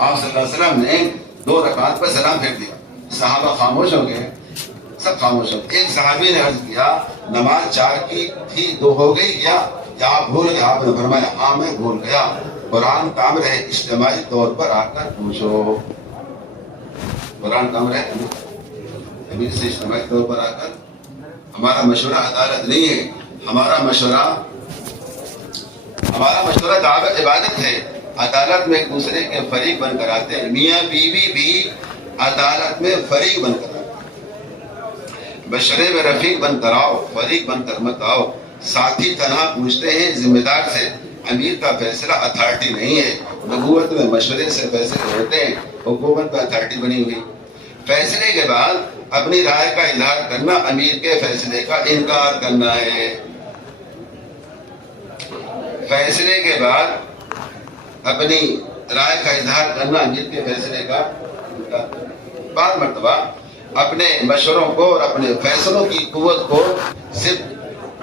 آپ صلی اللہ علیہ وسلم نے 2 رکعت پر سلام پھیر دیا، صحابہ خاموش ہو گئے، سب خاموش ہو گئے۔ ایک صحابی نے عرض کیا نماز 4 کی تھی 2 ہو گئی کیا، یا آپ بھول گئے؟ آپ نے فرمایا ہاں میں بھول گیا، قرآن کا امر ہے اجتماعی طور پر آ کر پوچھو، قرآن کا امر ہے امیر سے اجتماعی طور پر آ کر۔ ہمارا مشورہ عدالت نہیں ہے، ہمارا مشورہ دعوت عبادت ہے۔ عدالت میں ایک دوسرے کے فریق بن کر آتے ہیں، میاں بیوی بھی عدالت میں فریق بن کر آتے ہیں، مشورے میں رفیق بن کر آؤ، فریق بن کر مت آؤ۔ ساتھی تنہا پوچھتے ہیں ذمہ دار سے، امیر کا فیصلہ اتھارٹی نہیں ہے۔ نبوت میں مشورے سے فیصلے ہوتے ہیں، حکومت میں اتھارٹی بنی ہوئی۔ فیصلے کے بعد اپنی رائے کا اظہار کرنا امیر کے فیصلے کا انکار کرنا ہے۔ فیصلے کے بعد اپنی رائے کا اظہار کرنا امیر کے فیصلے کا انکار کرنا۔ بعض مرتبہ اپنے مشوروں کو اور اپنے فیصلوں کی قوت کو صرف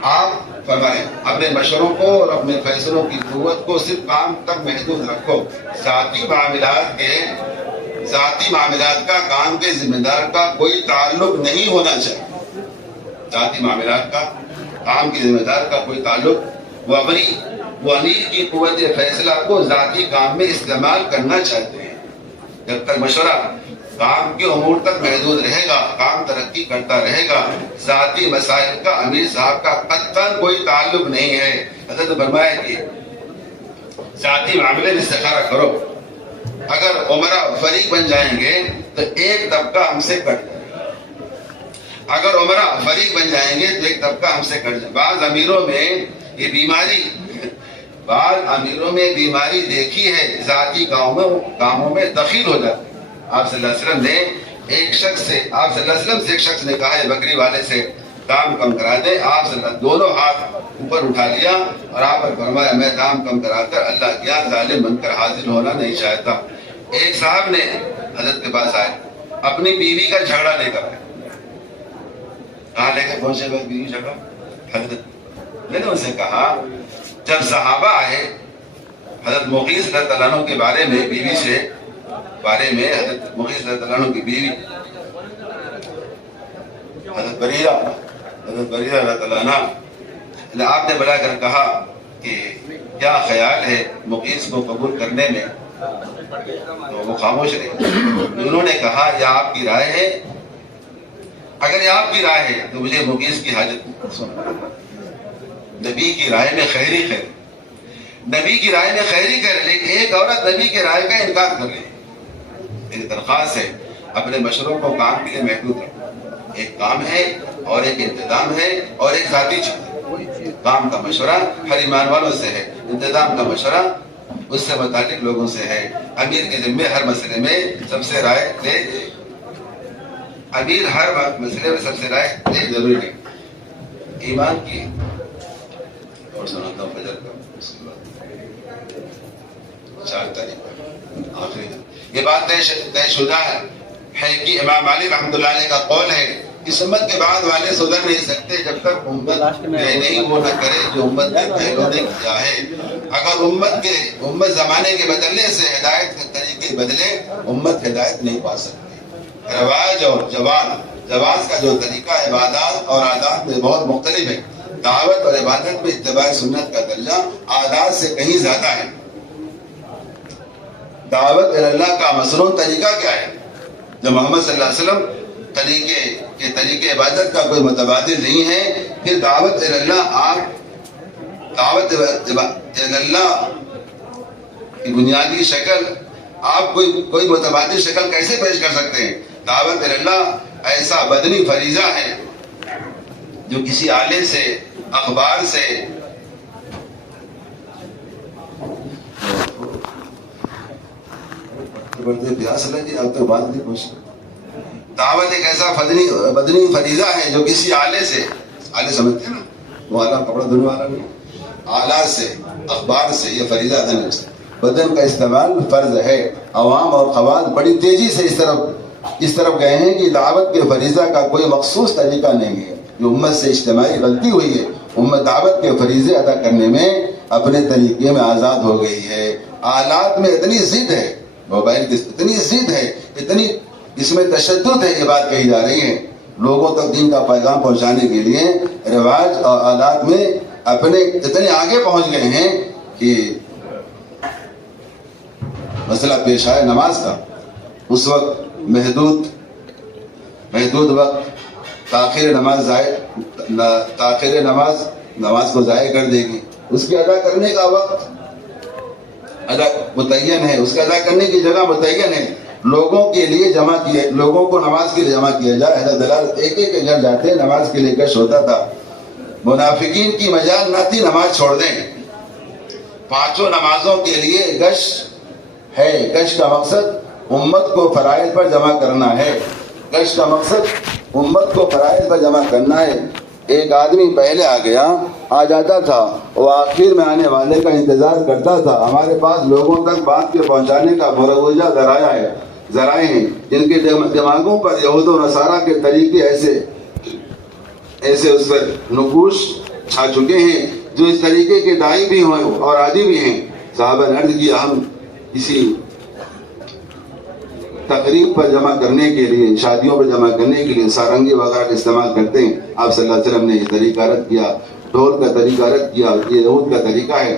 آپ فرمائیں، اپنے مشوروں کو اور اپنے فیصلوں کی قوت کو صرف کام تک محدود رکھو۔ ذاتی معاملات کا کام کے ذمہ دار کا کوئی تعلق نہیں ہونا چاہیے۔ ذاتی معاملات کا کام کے ذمہ دار کا کوئی تعلق، وہ امیر کی قوت فیصلہ کو ذاتی کام میں استعمال کرنا چاہتے ہیں۔ جب تک مشورہ کام کے امور تک محدود رہے گا، کام ترقی کرتا رہے گا، ذاتی مسائل کا امیر صاحب کا قطعاً کوئی تعلق نہیں ہے۔ حضرت نے فرمایا کہ ذاتی معاملے میں استخارہ کرو، اگر عمرہ فریق بن جائیں گے تو ایک طبقہ ہم سے کٹ جائے گا، اگر عمرہ فریق بن جائیں گے تو ایک طبقہ ہم سے کٹ جائے گا۔ بعض امیروں میں بیماری دیکھی ہے، ذاتی کاموں میں دخیل ہو جاتے ہیں۔ آپ صلی اللہ علیہ وسلم سے ایک شخص نے کہا ہے بکری والے سے دام کم کرا دے۔ آپ صلی اللہ دونوں ہاتھ اوپر اٹھا لیا اور آپ پر فرمایا میں دام کم کرا کر اللہ کیا ظالم بن کر حاضر ہونا نہیں چاہتا۔ ایک صاحب نے حضرت کے پاس آئے، اپنی بیوی کا جھگڑا لے کر آئے۔ کہاں لے کر پہنچے بس بیوی جھگڑا؟ حضرت نے ان سے کہا، جب صحابہ آئے حضرت مغیث رضی اللہ عنہ کے بارے میں حضرت مغیث رضی اللہ عنہ کی بیوی حضرت بریرہ رضی اللہ عنہ، آپ نے بلا کر کہا کہ کیا خیال ہے مغیث کو قبول کرنے میں، تو وہ خاموش رہے۔ انہوں نے کہا یہ آپ کی رائے ہے، اگر یہ آپ کی رائے ہے تو مجھے مغیث کی حاجت نہیں۔ نبی کی رائے میں خیری خیر، نبی کی رائے میں خیری خیر، لیکن ایک عورت نبی کی رائے کا انکار کر رہی ہے۔ میری درخواست ہے اپنے مشوروں کو کام کے لیے محدود رکھو۔ ایک کام ہے اور ایک انتظام ہے اور ایک ذاتی چیز ہے۔ کام کا مشورہ ہر ایمان والوں سے ہے، انتظام کا مشورہ اس سے متعلق لوگوں سے ہے۔ امیر کے ذمے ہر مسئلے میں سب سے رائے لے، امیر ہر مسئلے میں سب سے رائے لے ضروری ہے۔ ایمان کی اور سناتا ہوں فجر کا 4 تاریخ کو آخری دن یہ بات طے شدہ ہے کہ امام مالک رحمۃ اللہ علیہ کا قول ہے اس امت کے بعد والے سدھر نہیں سکتے جب تک امت نہیں وہ نہ کرے جو امت کے پہلوں نے کیا ہے۔ اگر امت زمانے کے بدلنے سے ہدایت کے طریقے بدلے، امت ہدایت نہیں پا سکتی۔ رواج اور جواز کا جو طریقہ عبادات اور عادات میں بہت مختلف ہے۔ دعوت اور عبادت میں اتباع سنت کا درجہ عادات سے کہیں زیادہ ہے۔ دعوت اللہ کا مصنون طریقہ کیا ہے؟ جو محمد صلی اللہ علیہ وسلم طریقے عبادت کا کوئی متبادل نہیں ہے، پھر دعوت اللہ کی بنیادی شکل آپ کوئی متبادل شکل کیسے پیش کر سکتے ہیں؟ دعوت اللہ ایسا بدنی فریضہ ہے جو کسی آلے سے، اخبار سے، دعوت ایک ایسا بدنی فریضہ ہے جو کسی آلے سے، آلے سمجھتے ہیں نا، وہ آلہ کپڑا دھونے والا نہیں، آلات سے، اخبار سے یہ فریضہ ادا نہیں ہو سکتا۔ بدن کا استعمال فرض ہے۔ عوام اور خواص بڑی تیزی سے اس طرف گئے ہیں کہ دعوت کے فریضہ کا کوئی مخصوص طریقہ نہیں ہے۔ جو امت سے اجتماعی غلطی ہوئی ہے، امت دعوت کے فریضے ادا کرنے میں اپنے طریقے میں آزاد ہو گئی ہے۔ آلات میں اتنی ضد ہے موبائل کی اتنی ضد ہے, اتنی اس میں تشدد ہے, یہ بات کہی جا رہی ہے. لوگوں تک دین کا پیغام پہنچانے کے لیے رواج اور آلات میں اپنے اتنے آگے پہنچ گئے ہیں کہ مسئلہ پیش آئے نماز کا, اس وقت محدود وقت تاخیر نماز کو ضائع کر دے گی. اس کے ادا کرنے کا وقت متعین ہے, اس کا ادا کرنے کی جگہ متعین ہے. لوگوں کو نماز کے لیے جمع کیا جائے. حضرت بلال ایک ایک گھر جاتے نماز کے لیے گشت ہوتا تھا. منافقین کی مجال نہ تھی نماز چھوڑ دیں. 5 نمازوں کے لیے گشت ہے. گشت کا مقصد امت کو فرائض پر جمع کرنا ہے. گشت کا مقصد امت کو فرائض پر جمع کرنا ہے. ایک آدمی پہلے آ جاتا تھا, وہ آخر میں آنے والے کا انتظار کرتا تھا. ہمارے پاس لوگوں تک بات کے پہنچانے کا مروجہ ذرائع ہیں جن کے دماغوں پر یہود و نصارہ کے طریقے ایسے اس پر نقوش چھا چکے ہیں جو اس طریقے کے داعی بھی ہیں اور عادی بھی ہیں. صحابہ نے عرض کیا ہم کسی تقریب پر جمع کرنے کے لیے, شادیوں پر جمع کرنے کے لیے سارنگی وغیرہ کا استعمال کرتے ہیں. آپ صلی اللہ علیہ وسلم نے یہ طریقہ رد کیا, ڈھول کا طریقہ رد کیا. یہ یہود کا طریقہ ہے.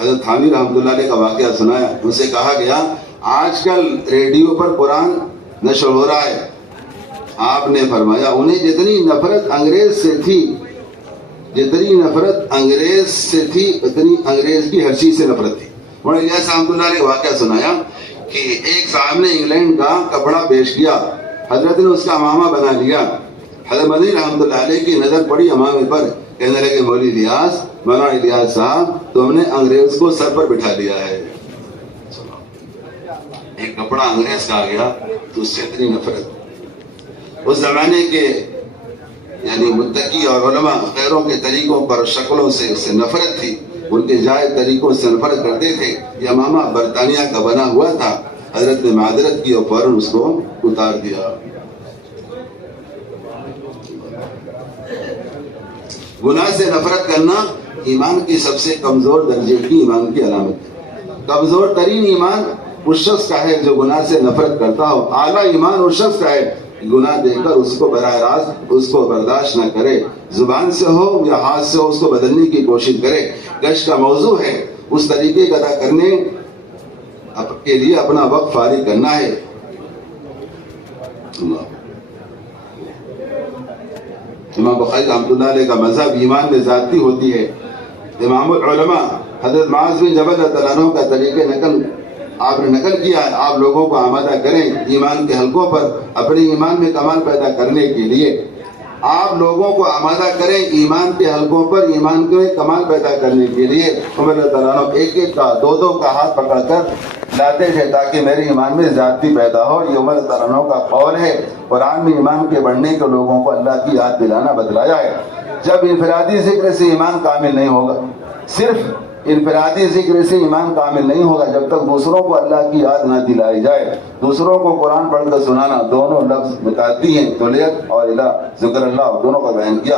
حضرت تھانوی رحمۃ اللہ علیہ کا واقعہ سنایا. ان سے کہا گیا آج کل ریڈیو پر قرآن نشر ہو رہا ہے. آپ نے فرمایا انہیں جتنی نفرت انگریز سے تھی اتنی انگریز کی ہر چیز سے نفرت تھی. انہوں نے رحمۃ اللہ علیہ واقعہ سنایا کہ ایک صاحب نے انگلینڈ کا کپڑا پیش کیا, حضرت نے اس کا امامہ بنا لیا. حضرت مدنی رحمۃ اللہ علیہ کی نظر پڑی امامے پر. کہنے لگے مولوی مولانا الیاس صاحب تم نے انگریز کو سر پر بٹھا لیا ہے. ایک کپڑا انگریز کا آ گیا تو اس سے اتنی نفرت. اس زمانے کے یعنی متقی اور علماء غیروں کے طریقوں پر شکلوں سے اس سے نفرت تھی. ان کے جائز طریقوں سے نفرت کرتے تھے. یہ امامہ برطانیہ کا بنا ہوا تھا. حضرت نے معذرت کی اور فوراً اس کو اتار دیا. گناہ سے نفرت کرنا ایمان کی سب سے کمزور درجے کی ایمان کی علامت ہے. کمزور ترین ایمان اس شخص کا ہے جو گناہ سے نفرت کرتا ہو. اعلیٰ ایمان اس شخص کا ہے گناہ دیکھ کر اس کو براہ راست اس کو برداشت نہ کرے, زبان سے ہو یا ہاتھ سے ہو اس کو بدلنے کی کوشش کرے. گشت کا موضوع ہے اس طریقے کا ادا کرنے کے لیے اپنا وقت فارغ کرنا ہے. امام بخاری رحمۃ اللہ علیہ کا مذہب ایمان میں ذاتی ہوتی ہے. امام العلماء حضرت معاذ بن جبل رضی اللہ عنہ کا طریقہ آپ نے نقل کیا ہے. آپ لوگوں کو آمادہ کریں ایمان کے حلقوں پر اپنے ایمان میں کمال پیدا کرنے کے لیے. آپ لوگوں کو آمادہ کریں ایمان کے حلقوں پر ایمان کے کمال پیدا کرنے کے لیے. عمر رضی اللہ عنہ ایک ایک کا دو کا ہاتھ پکڑ کر لاتے تھے تاکہ میرے ایمان میں زیادتی پیدا ہو. یہ عمر رضی اللہ عنہ کا قول ہے. قرآن میں ایمان کے بڑھنے کے لوگوں کو اللہ کی یاد دلانا بتلایا ہے. جب انفرادی ذکر سے ایمان کامل نہیں ہوگا, صرف انفرادی ذکر سے ایمان کامل نہیں ہوگا جب تک دوسروں کو اللہ کی یاد نہ دلائی جائے. دوسروں کو قرآن پڑھ کر سنانا دونوں لفظ متعدی ہیں. تولیت اور ذکر اللہ دونوں کا بیان کیا.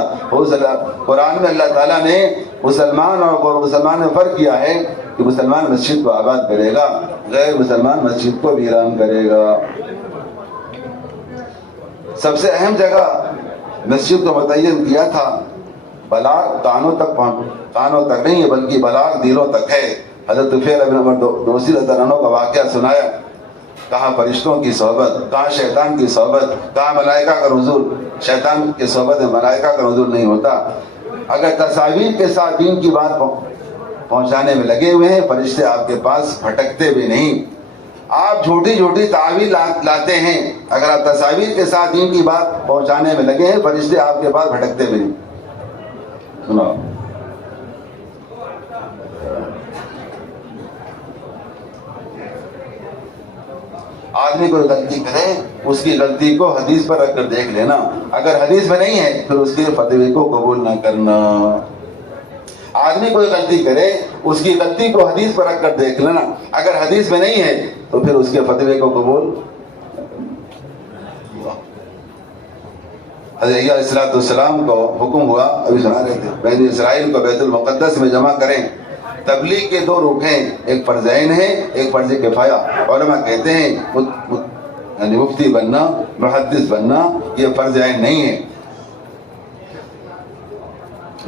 قرآن میں اللہ تعالیٰ نے مسلمان اور غیر مسلمان میں فرق کیا ہے کہ مسلمان مسجد کو آباد کرے گا, غیر مسلمان مسجد کو ویران کرے گا. سب سے اہم جگہ مسجد کو متعین کیا تھا. بلاغ کانوں تک نہیں ہے بلکہ بلاغ دلوں تک ہے. حضرت طفیل بن عمر دوسی رضی اللہ عنہ کا واقعہ سنایا. کہاں فرشتوں کی صحبت, کہاں شیطان کی صحبت, کہاں ملائکہ کا نزول. شیطان کی صحبت میں ملائکہ کا نزول نہیں ہوتا. اگر تصاویر کے ساتھ دین کی بات پہنچانے میں لگے ہوئے ہیں فرشتے آپ کے پاس بھٹکتے بھی نہیں. آپ جھوٹی تعویل لاتے ہیں. اگر آپ تصاویر کے ساتھ دین کی بات پہنچانے میں لگے ہیں فرشتے آپ کے پاس بھٹکتے بھی نہیں. سنو آدمی کوئی غلطی کرے اس کی غلطی کو حدیث پر رکھ کر دیکھ لینا. اگر حدیث میں نہیں ہے پھر اس کے فتوے کو قبول نہ کرنا. آدمی کوئی غلطی کرے اس کی غلطی کو حدیث پر رکھ کر دیکھ لینا. اگر حدیث میں نہیں ہے تو پھر اس کے فتوے کو قبول. حضرت عیسیٰ علیہ السلام کو حکم ہوا, ابھی سنا رہے تھے, بنی اسرائیل کو بیت المقدس میں جمع کریں. تبلیغ کے دو رخ ہیں، ایک فرض عین ہے، ایک فرض کفایہ۔ علماء کہتے ہیں یعنی مفتی بننا، محدث بننا یہ فرض عین نہیں ہے۔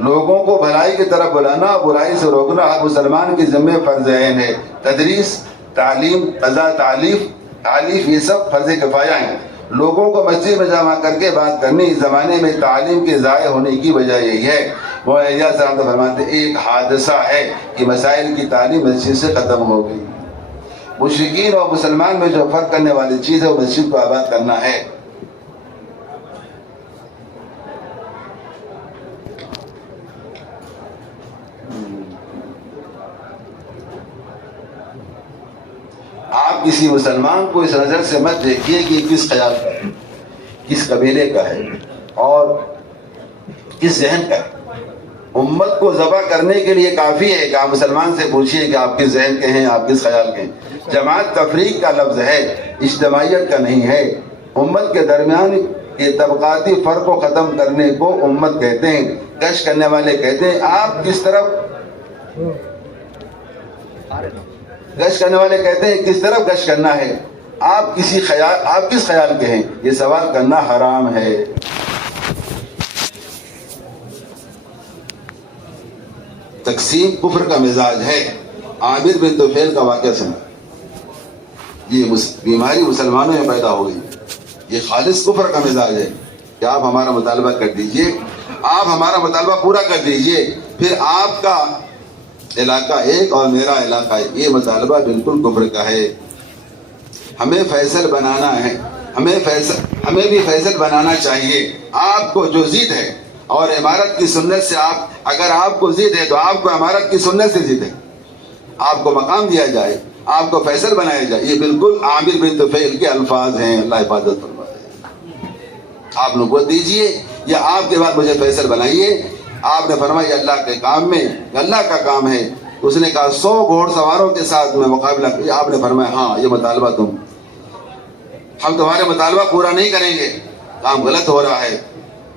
لوگوں کو بھلائی کی طرف بلانا، برائی سے روکنا ہر مسلمان کی ذمہ فرض عین ہے۔ تدریس، تعلیم، قضاء، تعلیف یہ سب فرض کفایہ ہیں۔ لوگوں کو مسجد میں جمع کر کے بات کرنی اس زمانے میں تعلیم کے ضائع ہونے کی وجہ یہی ہے۔ وہ اعجاز صاحب فرماتے ہیں ایک حادثہ ہے کہ مسائل کی تعلیم مسجد سے ختم ہو گئی۔ مشرکین اور مسلمان میں جو فرق کرنے والی چیز ہے وہ مسجد کو آباد کرنا ہے۔ آپ کسی مسلمان کو اس نظر سے مت دیکھیے کہ کس خیال کا ہے، کس قبیلے کا ہے اور کس ذہن کا ہے۔ امت کو ذبح کرنے کے لیے کافی ہے کہ آپ مسلمان سے پوچھیے کہ آپ کس ذہن کے ہیں، آپ کس خیال کے ہیں۔ جماعت تفریق کا لفظ ہے، اجتماعیت کا نہیں ہے۔ امت کے درمیان یہ طبقاتی فرق کو ختم کرنے کو امت کہتے ہیں۔ گشت کرنے والے کہتے ہیں آپ کس طرف گشت کرنے والے کہتے ہیں کس طرف گشت کرنا ہے، آپ کس خیال کے ہیں، یہ سوال کرنا حرام ہے۔ تقسیم کفر کا مزاج ہے۔ عامر بن طفیل کا واقعہ سنا، یہ بیماری مسلمانوں میں پیدا ہو گئی، یہ خالص کفر کا مزاج ہے کہ آپ ہمارا مطالبہ کر دیجئے، آپ ہمارا مطالبہ پورا کر دیجئے، پھر آپ کا علاقہ ایک اور میرا علاقہ ایک، یہ مطالبہ بالکل کفر کا ہے۔ ہمیں فیصل بنانا ہے، ہمیں بھی فیصل بنانا چاہیے۔ آپ کو جو ضد ہے اور عمارت کی سنت سے اگر آپ کو ضد ہے تو آپ کو عمارت کی سنت سے ضد ہے، آپ کو مقام دیا جائے، آپ کو فیصل بنایا جائے۔ یہ بالکل عامر بن طفیل کے الفاظ ہیں، اللہ حفاظت فرمائے۔ آپ نبوت دیجئے یا آپ کے بعد مجھے فیصل بنائیے۔ آپ نے فرمایا اللہ کے کام میں، اللہ کا کام ہے۔ اس نے کہا 100 گھوڑ سواروں کے ساتھ میں مقابلہ کیا۔ آپ نے فرمایا ہاں یہ مطالبہ ہم تمہارے مطالبہ پورا نہیں کریں گے، کام غلط ہو رہا ہے۔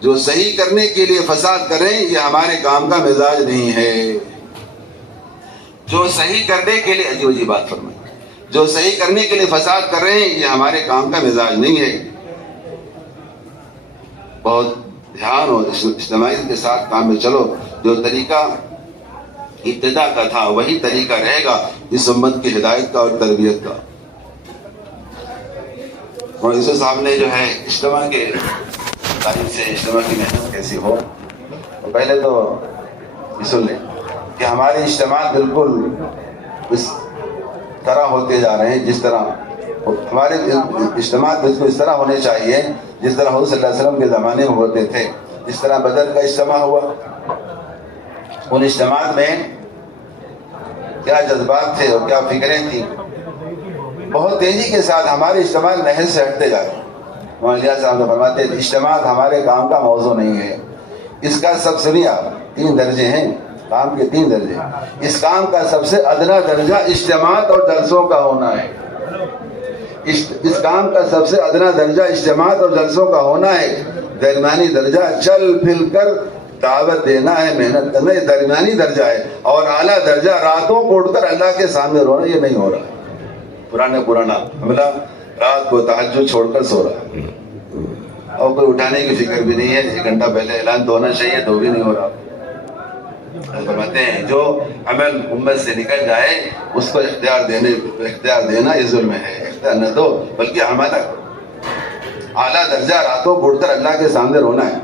جو صحیح کرنے کے لیے فساد کریں یہ ہمارے کام کا مزاج نہیں ہے۔ جو صحیح کرنے کے لیے عجیب بات فرمائے، جو صحیح کرنے کے لیے فساد کر رہے ہیں یہ ہمارے کام کا مزاج نہیں ہے۔ بہت دھیان اور اجتماعیت کے ساتھ کام میں چلو۔ جو طریقہ ابتدا کا تھا وہی طریقہ رہے گا اس امت کی ہدایت کا اور تربیت کا۔ اور یوسف صاحب نے جو ہے اجتماع کے تعریف سے اجتماع کی محنت کیسی ہو، پہلے تو سن لیں کہ ہمارے اجتماع بالکل اس طرح ہوتے جا رہے ہیں جس طرح ہمارے اجتماع بالکل اس طرح ہونے چاہیے جس طرح حضور صلی اللہ علیہ وسلم کے زمانے میں ہوتے تھے۔ جس طرح بدر کا اجتماع ہوا، ان اجتماع میں کیا جذبات تھے اور کیا فکریں تھیں، بہت تیزی کے ساتھ ہمارے اجتماع محض سے ہٹتے جا رہے ہیں۔ مولانا صاحب فرماتے ہیں اجتماع ہمارے کام کا موضوع نہیں ہے، اس کا سب سے 3 درجے ہیں، کام کے 3 درجے۔ اس کام کا سب سے ادنا درجہ اجتماعات اور جلسوں کا ہونا ہے۔ اس کام کا سب سے ادنا درجہ اجتماعات اور جلسوں کا ہونا ہے۔ درمیانی درجہ چل پھر کر دعوت دینا ہے، محنت کرنا، یہ درمیانی درجہ ہے۔ اور اعلیٰ درجہ راتوں کو اٹھ کر اللہ کے سامنے رونا، یہ نہیں ہو رہا ہے۔ پرانا حملہ رات کو تہجد چھوڑ کر سو رہا ہے اور کوئی اٹھانے کی فکر بھی نہیں ہے۔ 1 گھنٹہ پہلے اعلان تو ہونا چاہیے، تو بھی نہیں ہو رہا۔ فرماتے ہیں جو عمل امت سے نکل جائے اس کو اختیار دینا یہ ظلم ہے۔ اختیار نہ دو بلکہ عمل اعلیٰ درجہ راتوں کو اٹھ کر اللہ کے سامنے رونا ہے۔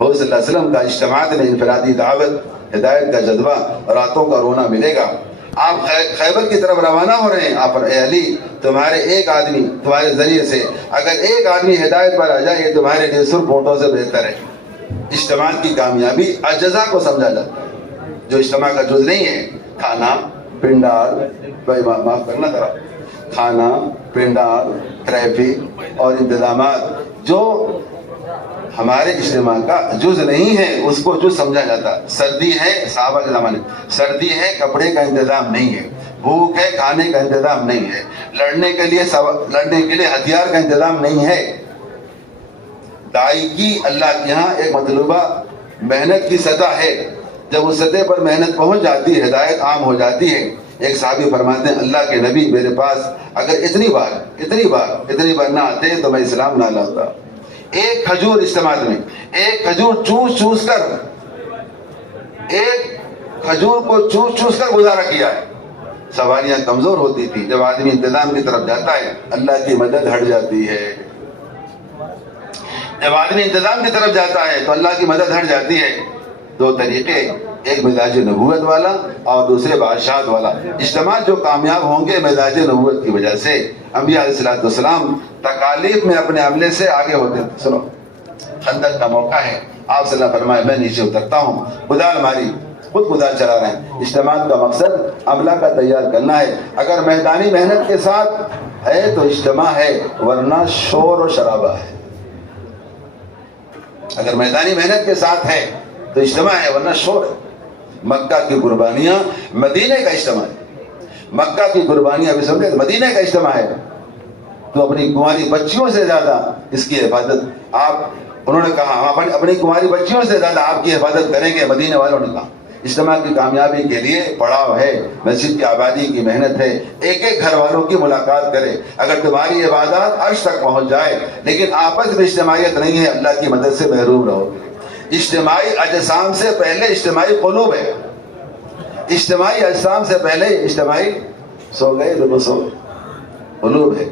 حضور صلی اللہ علیہ وسلم کا اجتماعات میں انفرادی دعوت، ہدایت کا جذبہ، راتوں کا رونا ملے گا۔ آپ خیبر کی طرف روانہ ہو رہے ہیں، آپ پر اے علی تمہارے ایک آدمی تمہارے ذریعے سے اگر ایک آدمی ہدایت پر آ جائے یہ تمہارے لیے سرخ اونٹوں سے بہتر ہے۔ اجتماع کی کامیابی اجزا کو سمجھا جاتا ہے، جو اجتماع کا جز نہیں ہے۔ کھانا، پنڈال، معاف کرنا ذرا، کھانا، پنڈال، ٹریفک اور انتظامات جو ہمارے اجتماع کا جز نہیں ہے اس کو جز سمجھا جاتا۔ سردی ہے، صحابہ کے زمانے سردی ہے، کپڑے کا انتظام نہیں ہے، بھوک ہے، کھانے کا انتظام نہیں ہے، لڑنے کے لیے ہتھیار کا انتظام نہیں ہے۔ داعی کی اللہ کے یہاں ایک مطلوبہ محنت کی سطح ہے، جب اس سطح پر محنت پہنچ جاتی ہے، ہدایت عام ہو جاتی ہے. ایک صحابی فرماتے ہیں اللہ کے نبی میرے پاس اگر اتنی بار نہ آتے تو میں اسلام نہ لاتا. ایک کھجور اجتماع میں، ایک کھجور چوس کر، ایک کھجور کو چوس کر گزارا کیا ہے. سواریاں کمزور ہوتی تھی. جب آدمی انتظام کی طرف جاتا ہے اللہ کی مدد ہٹ جاتی ہے. جب آدمی انتظام کی طرف جاتا ہے تو اللہ کی مدد ہٹ جاتی ہے. دو طریقے، ایک مزاج نبوت والا اور دوسرے بادشاہت والا. اجتماع جو کامیاب ہوں گے مزاج نبوت کی وجہ سے. انبیاء علیہ السلام تکالیف میں اپنے عملے سے آگے ہوتے تھے. سنو، خندق کا موقع ہے، آپ صلی اللہ علیہ وسلم فرمائے میں نیچے اترتا ہوں. کدال ماری، خود کدال چلا رہے ہیں. اجتماع کا مقصد عملہ کا تیار کرنا ہے. اگر میدانی محنت کے ساتھ ہے تو اجتماع ہے، ورنہ شور و شرابہ ہے. اگر میدانی محنت کے ساتھ ہے تو اجتماع ہے، ورنہ شور ہے. مکہ کی قربانیاں مدینے کا اجتماع ہے. مکہ کی قربانیاں بھی سمجھے مدینے کا اجتماع ہے. تو اپنی کنواری بچیوں سے زیادہ اس کی حفاظت انہوں نے کہا ہم اپنی کنواری بچیوں سے زیادہ آپ کی حفاظت کریں گے. مدینے والوں نے کہا اجتماع کی کامیابی کے لیے پڑاؤ ہے، مسجد کی آبادی کی محنت ہے. ایک ایک گھر والوں کی ملاقات کرے. اگر تمہاری عبادات عرش تک پہنچ جائے لیکن آپس میں اجتماعیت نہیں ہے، اللہ کی مدد سے محروم رہو گے. اجتماعی اجسام سے پہلے اجتماعی قلوب ہے. اجتماعی اجسام سے پہلے اجتماعی سو گئے قلوب ہے.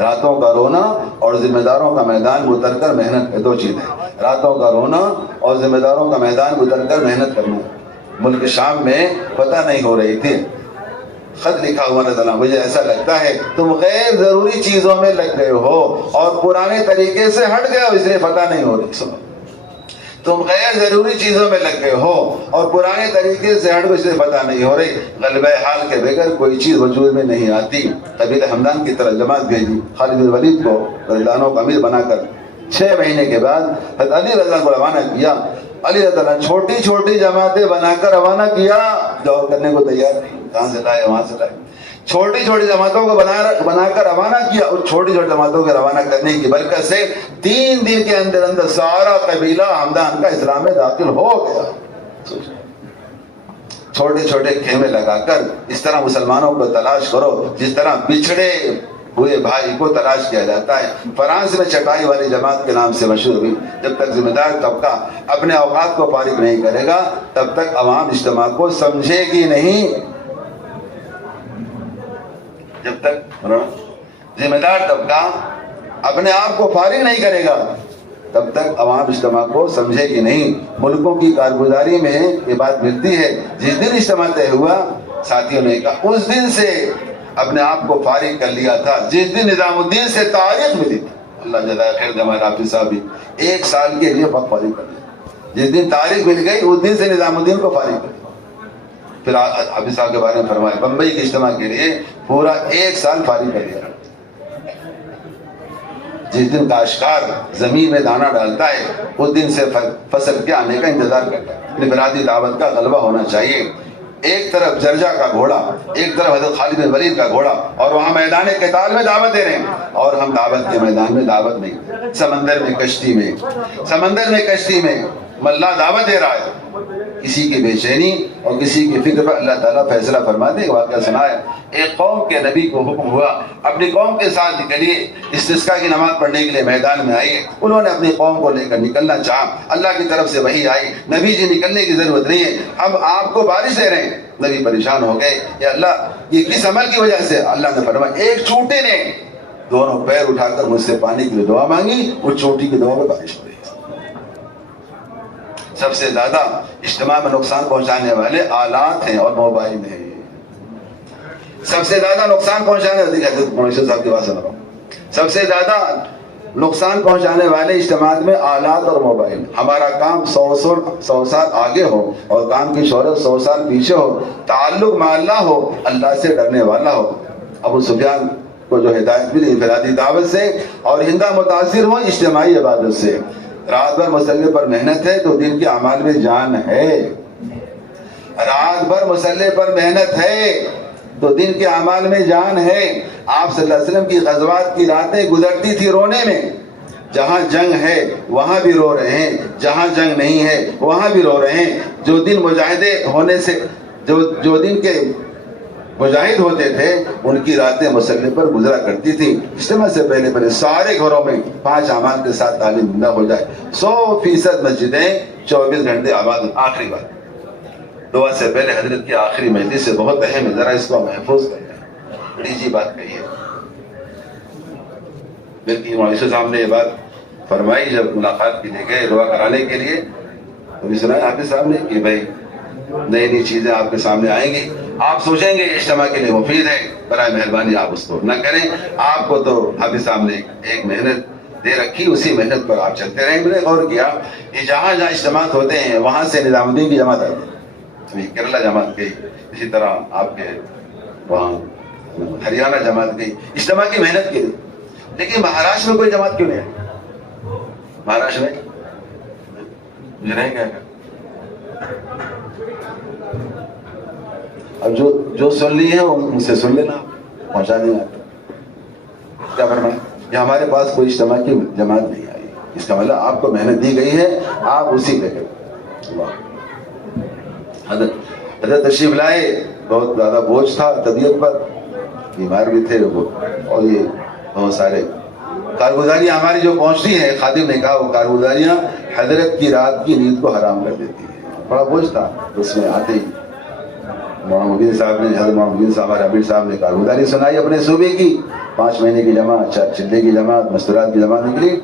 راتوں کا رونا اور ذمہ داروں کا میدان گزر کر محنت ہے. دو چیزیں، راتوں کا رونا اور ذمہ داروں کا میدان گزر کر محنت کرنا. ملک شام میں فتح نہیں ہو رہی تھی. خط لکھا ہوا نظر، مجھے ایسا لگتا ہے تم غیر ضروری چیزوں میں لگ گئے ہو اور پرانے طریقے سے ہٹ گئے ہو، اس لیے فتح نہیں ہو رہی. سنو، تم غیر ضروری چیزوں میں لگ گئے ہو اور پرانے طریقے سے ہٹ گئے، اس لیے فتح نہیں ہو رہی. غلبہ حال کے بغیر کوئی چیز وجود میں نہیں آتی. قبیلہ ہمدان کی طرف جماعت بھیجی. خالد بن ولید کو رضی اللہ عنہ کا امیر بنا کر 6 مہینے کے بعد حضرت علی رضی اللہ عنہ کو روانہ کیا. علی رضی اللہ عنہ چھوٹی چھوٹی جماعتیں بنا کر روانہ کیا. جواب کرنے کو تیار نہیں، کہاں سے لائے وہاں سے لائے. چھوٹی چھوٹی جماعتوں کو بنا کر روانہ کیا. اور چھوٹی چھوٹی جماعتوں کو روانہ کرنے کی برکت سے 3 دن کے اندر اندر سارا قبیلہ ہمدان کا اسلام میں داخل ہو گیا. چھوٹے چھوٹے خیمے لگا کر اس طرح مسلمانوں کو تلاش کرو جس طرح بچھڑے ہوئے بھائی کو تلاش کیا جاتا ہے. فرانس میں چٹائی والی جماعت کے نام سے مشہور ہوئی. جب تک ذمہ دار طبقہ اپنے اوقات کو فارغ نہیں کرے گا تب تک عوام اجتماع کو سمجھے گی نہیں. جب تک ذمہ دار طبقہ اپنے آپ کو فارغ نہیں کرے گا تب تک عوام اجتماع کو سمجھے گی نہیں. ملکوں کی کارگزاری میں یہ بات ملتی ہے. جس دن اجتماع طے ہوا ساتھیوں نے کہا اس دن سے اپنے آپ کو فارغ کر لیا تھا جس دن نظام الدین سے تاریخ ملی تھی. اللہ جزائے خیر جمال حافظ صاحب 1 سال کے لیے وقت فارغ کر لیا. جس دن تاریخ مل گئی اس دن سے نظام الدین کو فارغ کر لیا. پھر حافظ صاحب کے بارے میں فرمائے بمبئی کے اجتماع کے لیے پورا 1 سال فارغ کر لیا. جس دن کاشتکار زمین میں دانہ ڈالتا ہے اس دن سے فصل کے آنے کا انتظار کرتا ہے. انفرادی دعوت کا غلبہ ہونا چاہیے. ایک طرف جرجا کا گھوڑا، ایک طرف حضرت خالد بن ولید کا گھوڑا، اور وہاں میدان قتال میں دعوت دے رہے ہیں اور ہم دعوت کے میدان میں دعوت نہیں. سمندر میں کشتی میں ملا دعوت دے رہا ہے. کسی کی بے چینی اور کسی کی فکر پر اللہ تعالیٰ فیصلہ فرماتے. ایک واقعہ سنا ہے، ایک قوم کے نبی کو حکم ہوا اپنی قوم کے ساتھ نکلیے، استسقاء کی نماز پڑھنے کے لیے میدان میں آئیے. انہوں نے اپنی قوم کو لے کر نکلنا چاہا. اللہ کی طرف سے وحی آئی، نبی جی نکلنے کی ضرورت نہیں ہے، ہم آپ کو بارش دے رہے ہیں. نبی پریشان ہو گئے، یا اللہ یہ کس عمل کی وجہ سے؟ اللہ نے فرمایا ایک چونٹے نے دونوں پیر اٹھا کر مجھ سے پانی کے لیے دعا مانگی، اس چونٹی کی دعا میں بارش ہو رہی. سب سے زیادہ اجتماع میں نقصان پہنچانے والے آلات ہیں اور موبائل ہیں. سب سے زیادہ نقصان پہنچانے والے سب سے زیادہ نقصان پہنچانے والے اجتماع میں آلات اور موبائل. ہمارا کام 100 سال آگے ہو اور کام کی شہرت 100 سال پیچھے ہو. تعلق مع اللہ ہو، اللہ سے ڈرنے والا ہو. ابو سفیان کو جو ہدایت ملی انفرادی دعوت سے اور ہندہ متاثر ہو اجتماعی عبادت سے. رات بھر مسلح پر محنت ہے تو دن کے اعمال میں جان ہے. رات بھر مسلح پر محنت ہے تو دن کے اعمال میں جان ہے. آپ صلی اللہ علیہ وسلم کی غزوات کی راتیں گزرتی تھی رونے میں. جہاں جنگ ہے وہاں بھی رو رہے ہیں، جہاں جنگ نہیں ہے وہاں بھی رو رہے ہیں. جو دن مجاہدے ہونے سے جو دن کے مجاہد ہوتے تھے ان کی راتیں مسلح پر گزرا کرتی تھی. اجتماع سے پہلے سارے گھروں میں 5 اعمال کے ساتھ تعلیم زندہ ہو جائے. 100% مسجدیں 24 گھنٹے آباد. آخری بات دعا سے پہلے حضرت کی آخری مجلس سے بہت اہم ہے, ذرا اس کو محفوظ کریں. بڑی جی بات کہی ہے, بلکہ مولوی صاحب نے یہ بات فرمائی جب ملاقات کے لیے گئے دعا کرانے کے لیے, تو بھی سنا حافظ صاحب نے کہ بھائی نئی نئی چیزیں آپ کے سامنے آئیں گی, آپ سوچیں گے اجتماع کے لیے مفید ہے, برائے مہربانی آپ اس کو نہ کریں. آپ کو تو حافظ صاحب نے ایک محنت دے رکھی, اسی محنت پر آپ چلتے رہیں. میں نے غور کیا کہ جہاں جہاں اجتماعات ہوتے ہیں وہاں سے نظام الدین کی جماعت آتی ہے, کیرلا جماعت گئی, اسی طرح آپ کے وہاں ہریانہ جماعت گئی اجتماع کی محنت کی. لیکن مہاراشٹر میں کوئی جماعت کیوں نہیں ہے؟ مہاراشٹر میں مجھے نہیں کہا. اب جو سن لی ہے ان سے سن لینا, پہنچا دینا. کیا فرمائیں کہ ہمارے پاس کوئی اجتماع کی جماعت نہیں آئی, اس کا مطلب آپ کو محنت دی گئی ہے, آپ اسی پہ کریں. حضرت تشریف لائے, بہت زیادہ بوجھ تھا طبیعت پر, بیمار بھی تھے وہ, اور یہ بہت سارے کارگزاریاں ہماری جو پہنچتی ہیں, خادم نے کہا وہ کارگزاریاں حضرت کی رات کی نیند کو حرام کر دیتی ہیں. بڑا بوجھ تھا. اس میں آتے ہی محمد صاحب نے, حضرت محمد صاحب ہمارے امیر صاحب نے کارگزاری سنائی اپنے صوبے کی. 5 مہینے کی جماعت, چلے کی جماعت, مستورات کی جماعت نکلی.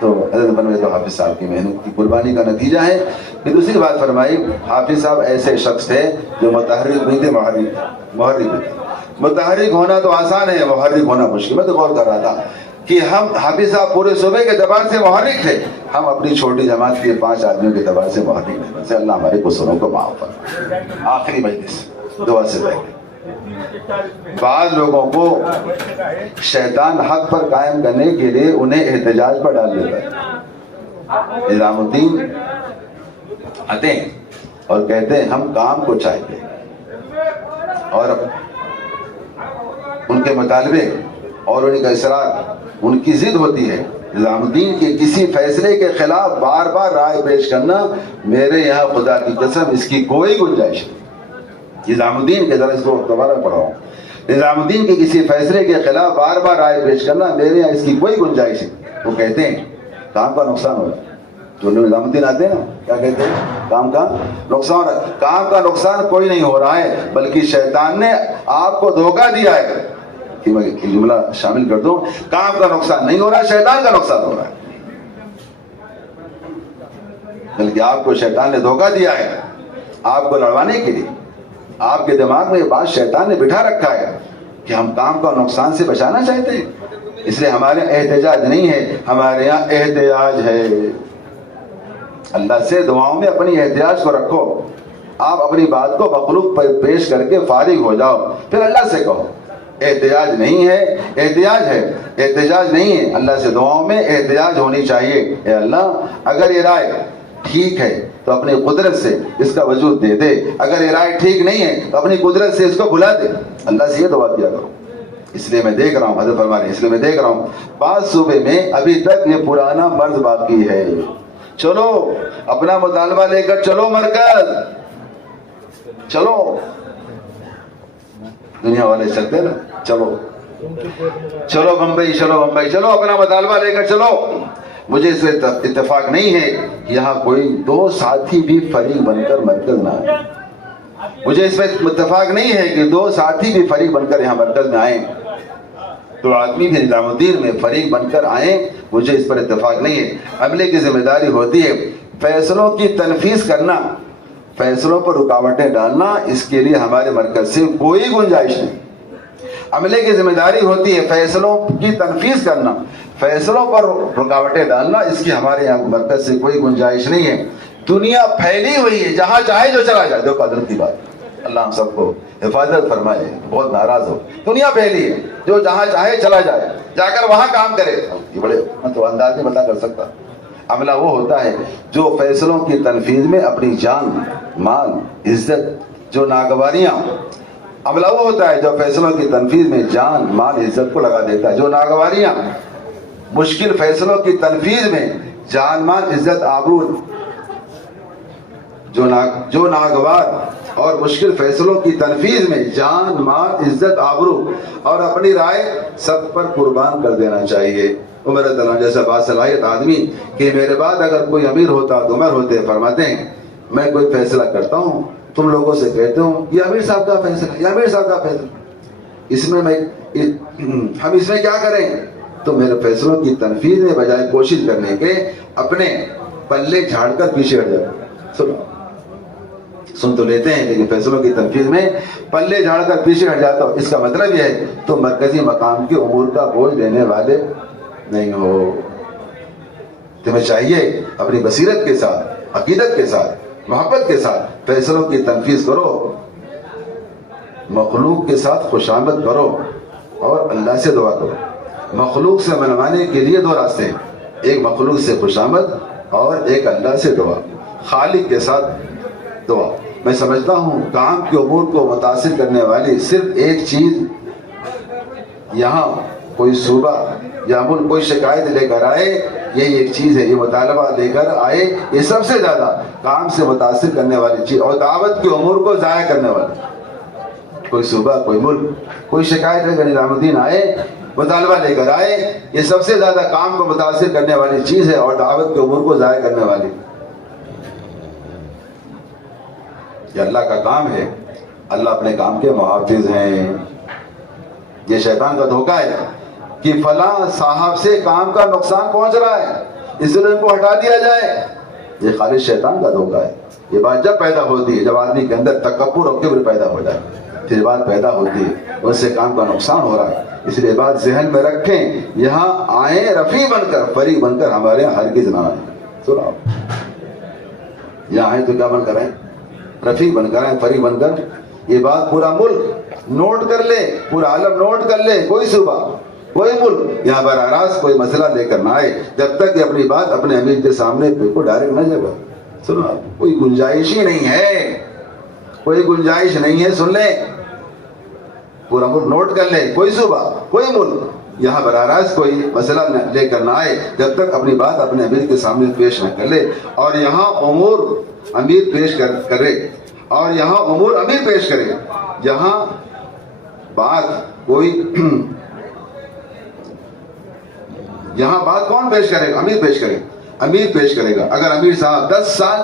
تو حضرت بنوے تو حافظ صاحب کی محنت کی قربانی کا نتیجہ ہے. پھر دوسری بات فرمائی, حافظ صاحب ایسے شخص تھے جو متحرک نہیں تھے, محرک تھے. متحرک ہونا تو آسان ہے, محرک ہونا مشکل. میں تو غور کر رہا تھا کہ ہم حافظ صاحب پورے صوبے کے اعتبار سے محرک تھے, ہم اپنی چھوٹی جماعت کے 5 آدمیوں کے اعتبار سے محرک نہیں تھے. اللہ ہمارے قصوروں کو معاف فرمائے. آخری مجلس دعا سے پہلے, بعض لوگوں کو شیطان حق پر قائم کرنے کے لیے انہیں احتجاج پر ڈال دیتا ہے. نظام الدین آتے ہیں اور کہتے ہیں ہم کام کو چاہتے ہیں, اور ان کے مطالبے اور ان کا اصرار, ان کی ضد ہوتی ہے. نظام الدین کے کسی فیصلے کے خلاف بار بار رائے پیش کرنا, میرے یہاں خدا کی قسم اس کی کوئی گنجائش نہیں. نظام الدین کے ذرا اس کو دوبارہ پڑھاؤ. نظام الدین کے کسی فیصلے کے خلاف بار بار رائے پیش کرنا, میرے یہاں اس کی کوئی گنجائش نہیں. وہ کہتے ہیں کام کا نقصان ہو رہا ہے. جو لوگ نظام الدین آتے ہیں نا, کیا کہتے ہیں, کام کا نقصان ہو رہا ہے. کام کا نقصان کوئی نہیں ہو رہا ہے, بلکہ شیطان نے آپ کو دھوکہ دیا ہے. کہ میں جملہ شامل کر دوں, کام کا نقصان نہیں ہو رہا, شیطان کا نقصان ہو رہا ہے. بلکہ آپ کو شیطان نے دھوکہ دیا ہے آپ کو لڑوانے کے لیے. آپ کے دماغ میں یہ بات شیطان نے بٹھا رکھا ہے کہ ہم کام کا نقصان سے بچانا چاہتے ہیں, اس لیے ہمارے احتجاج نہیں ہے, ہمارے یہاں احتجاج ہے. اللہ سے دعاؤں میں اپنی احتجاج کو رکھو. آپ اپنی بات کو مخلوق پر پیش کر کے فارغ ہو جاؤ, پھر اللہ سے کہو احتجاج نہیں ہے, احتجاج ہے. احتجاج نہیں ہے, اللہ سے دعاؤں میں احتجاج ہونی چاہیے. اے اللہ اگر یہ رائے ٹھیک ہے تو اپنی قدرت سے اس کا وجود دے دے, اگر یہ رائے ٹھیک نہیں ہے تو اپنی قدرت سے اس کو بھلا دے. اللہ سے یہ دعا کیا کرو. اس لیے میں دیکھ رہا ہوں, حضرت فرما رہے ہیں, اس لیے میں دیکھ رہا ہوں بعض صوبے میں ابھی تک یہ پرانا مرض باقی ہے. چلو اپنا مطالبہ لے کر چلو مرکز, چلو. دنیا والے چلتے نا, چلو چلو بمبئی, چلو بمبئی, چلو اپنا مطالبہ لے کر چلو. مجھے اس میں اتفاق نہیں ہے کہ یہاں کوئی 2 ساتھی بھی فریق بن کر مرکز نہ آئے. مجھے اس میں اتفاق نہیں ہے کہ 2 ساتھی بھی فریق بن کر یہاں مرکز میں آئیں, 2 آدمی بھی نظام الدین میں فریق بن کر آئیں. مجھے اس پر اتفاق نہیں ہے. عملے کی ذمہ داری ہوتی ہے فیصلوں کی تنفیذ کرنا, فیصلوں پر رکاوٹیں ڈالنا, اس کے لیے ہمارے مرکز سے کوئی گنجائش نہیں. عملے کی ذمہ داری ہوتی ہے فیصلوں کی تنفیذ کرنا, فیصلوں پر رکاوٹیں ڈالنا, اس کی ہمارے یہاں مرکز سے کوئی گنجائش نہیں ہے. دنیا پھیلی ہوئی ہے, جہاں چاہے جو چلا جائے. دیکھو حضرت کی بات, اللہ ہم سب کو حفاظت فرمائے. بہت ناراض ہو, دنیا پھیلی ہے, جو جہاں چاہے چلا جائے, جا کر وہاں کام کرے. یہ بڑے میں تو انداز نہیں بتا کر سکتا. عملہ وہ ہوتا ہے جو فیصلوں کی تنفیذ میں اپنی جان, مال, عزت, جو ناگواریاں, عملہ وہ ہوتا ہے جو فیصلوں کی تنفیذ میں جان, مال, عزت کو لگا دیتا ہے. جو ناگواریاں, مشکل فیصلوں کی تنفیذ میں جان, مال, عزت, آبرو جو ناگوار اور مشکل فیصلوں کی تنفیذ میں جان، مال، عزت، آبرو اور اپنی رائے سب پر قربان کر دینا چاہیے۔ عمر رضی اللہ عنہ جیسا باصلاحیت آدمی کہ میرے بعد اگر کوئی امیر ہوتا تو عمر ہوتے، فرماتے ہیں میں کوئی فیصلہ کرتا ہوں، تم لوگوں سے کہتے ہوں یہ امیر صاحب کا فیصلہ، یہ امیر صاحب کا فیصلہ، ہم اس میں کیا کریں؟ تو میرے فیصلوں کی تنفیذ میں بجائے کوشش کرنے کے اپنے پلے جھاڑ کر پیچھے ہٹ جاتے۔ سن تو لیتے ہیں لیکن فیصلوں کی تنفیذ میں پلے جھاڑ کر پیچھے ہٹ جاتا ہو۔ اس کا مطلب یہ ہے تو مرکزی مقام کے امور کا بوجھ لینے والے نہیں ہو۔ تمہیں چاہیے اپنی بصیرت کے ساتھ، عقیدت کے ساتھ، محبت کے ساتھ فیصلوں کی تنفیذ کرو، مخلوق کے ساتھ خوشامد کرو اور اللہ سے دعا کرو۔ مخلوق سے منوانے کے لیے دو راستے ہیں، ایک مخلوق سے خوشامد اور ایک اللہ سے دعا، خالق کے ساتھ دعا۔ میں سمجھتا ہوں کام کے امور کو متاثر کرنے والی صرف ایک چیز، یہاں کوئی صوبہ یا ملک کوئی شکایت لے کر آئے، یہی ایک چیز ہے، یہ مطالبہ لے کر آئے، یہ سب سے زیادہ کام سے متاثر کرنے والی چیز اور دعوت کے امور کو ضائع کرنے والی۔ کوئی صوبہ، کوئی ملک کوئی شکایت لے کر نظام الدین آئے، مطالبہ لے کر آئے، یہ سب سے زیادہ کام کو متاثر کرنے والی چیز ہے اور دعوت کے امور کو ضائع کرنے والی۔ یہ اللہ کا کام ہے، اللہ اپنے کام کے محافظ ہیں۔ یہ شیطان کا دھوکہ ہے کہ فلاں صاحب سے کام کا نقصان پہنچ رہا ہے، اس لیے ان کو ہٹا دیا جائے۔ یہ خالص شیطان کا دھوکہ ہے۔ یہ بات جب پیدا ہوتی ہے، جب آدمی کے اندر تکبر اور کبر پیدا ہو جائے، پھر بات پیدا ہوتی ہے اس سے کام کا نقصان ہو رہا ہے۔ اس لیے بات ذہن میں رکھیں، یہاں آئیں رفیع بن کر، فریق بن کر، ہمارے یہاں ہرگز نہ آئیں۔ سنو، یہاں آئیں تو کیا بن کر آئیں؟ رفیق بن کر آئیں، فریق بن کر۔ یہ بات پورا ملک نوٹ کر لے، پورا عالم نوٹ کر لے، کوئی صوبہ کوئی ملک یہاں براہ راست کوئی مسئلہ لے کر نہ آئے جب تک کہ اپنی بات اپنے امیر کے سامنے بالکل ڈائریکٹ نہ جگہ۔ سنو، کوئی گنجائش ہی نہیں ہے، کوئی گنجائش نہیں ہے، سن لیں، پورا ملک نوٹ کر لے، کوئی صوبہ کوئی ملک یہاں براہ راست کوئی مسئلہ لے کر نہ آئے جب تک اپنی بات اپنے امیر کے سامنے پیش نہ کر لے، اور یہاں امور امیر پیش کرے، اور یہاں امور امیر پیش کرے، یہاں بات کوئی یہاں بات کون پیش کرے گا؟ امیر پیش کرے گا، امیر پیش کرے گا۔ اگر امیر صاحب 10 سال